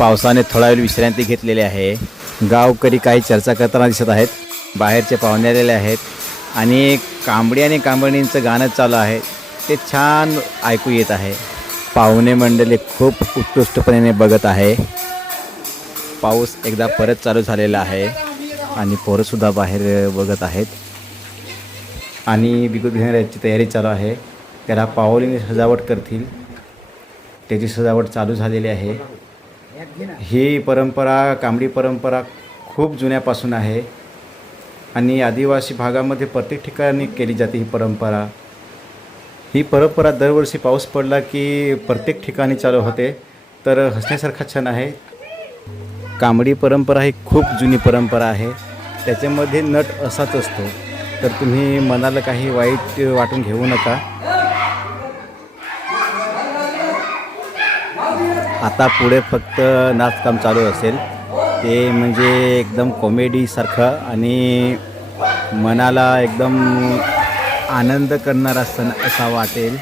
पावसाने थोडा वेळ विश्रांती घेतलेली आहे. गावकरी काही चर्चा करताना दिसत आहेत. बाहेरचे पाहुणे आलेले आहेत आणि कांबडी आणि कांबडींचं गाणं चालू आहे. ते छान ऐकू येत आहे. पाहुणे मंडळी खूप उत्कृष्टपणे बघत आहे. पाऊस एकदा परत चालू झालेला आहे आणि पोरंसुद्धा बाहेर बघत आहेत आणि बिगुल घेण्याची तयारी चालू आहे. त्याला पावलीने सजावट करतील, त्याची सजावट चालू झालेली आहे. ही परंपरा, कांबडी परंपरा खूप जुन्यापासून आहे आणि आदिवासी भागामध्ये प्रत्येक ठिकाणी केली जाते ही परंपरा. ही परंपरा दरवर्षी पाऊस पडला की प्रत्येक ठिकाणी चालू होते. तर हसण्यासारखा क्षण आहे. कांबडी परंपरा ही खूप जुनी परंपरा आहे. त्याच्यामध्ये नट असाच असतो. तर तुम्ही मनाला काही वाईट वाटून घेऊ नका. आता पुढे फक्त नाचकाम चालू असेल. ते म्हणजे एकदम कॉमेडीसारखं आणि मनाला एकदम आनंद करणारा सण असा वाटेल.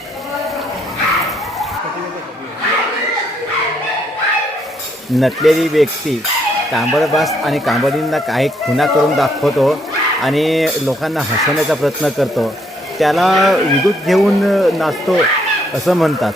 नटलेली व्यक्ती कांबडबास आणि कांबडींना काही खुणा करून दाखवतो आणि लोकांना हसवण्याचा प्रयत्न करतो. त्याला विगूत घेऊन नाचतो असं म्हणतात.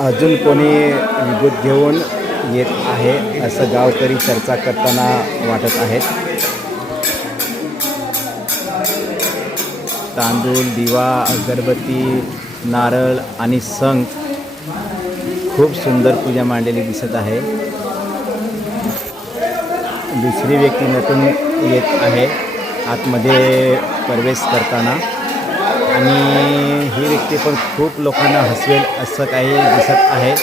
अजून कोणी विगूत घेऊन येत आहे असं गावकरी चर्चा करताना वाटत आहेत. तांदूळ, दिवा, अगरबत्ती, नारळ आणि शंख, खूप सुंदर पूजा मांडलेली दिसत आहे. दुसरी व्यक्ती नटून येत आहे आतमध्ये प्रवेश करताना आणि ही व्यक्ती पण खूप लोकांना हसवेल असं काही दिसत आहे.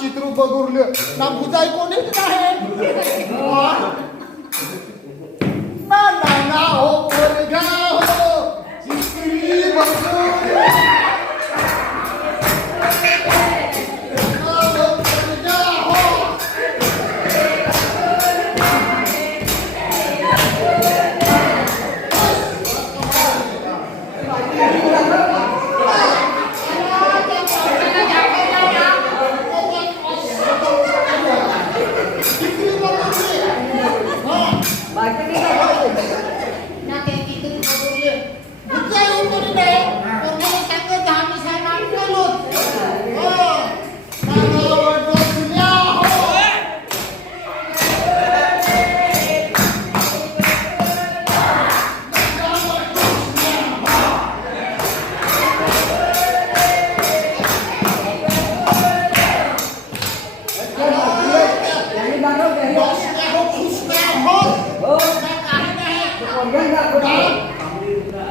चित्र बघुरलं ना बुजाई कोणीच नाही ना ना ना हो पोरगा हो चित्री बघुरलं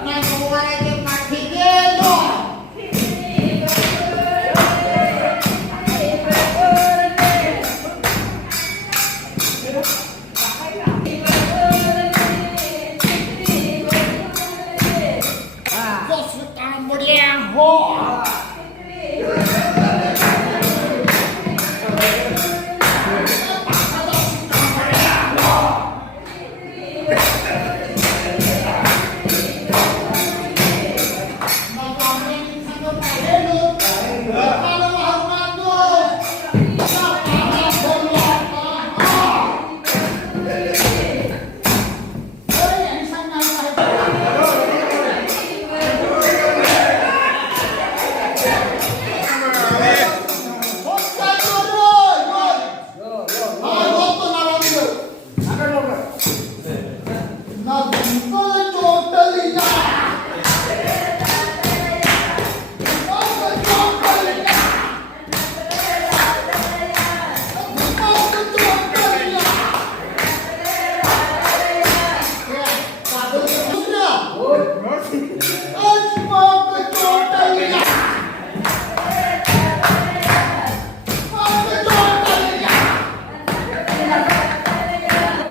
नागोबाराच्या पाठी गेलो. जसं तांबड्या हो. ना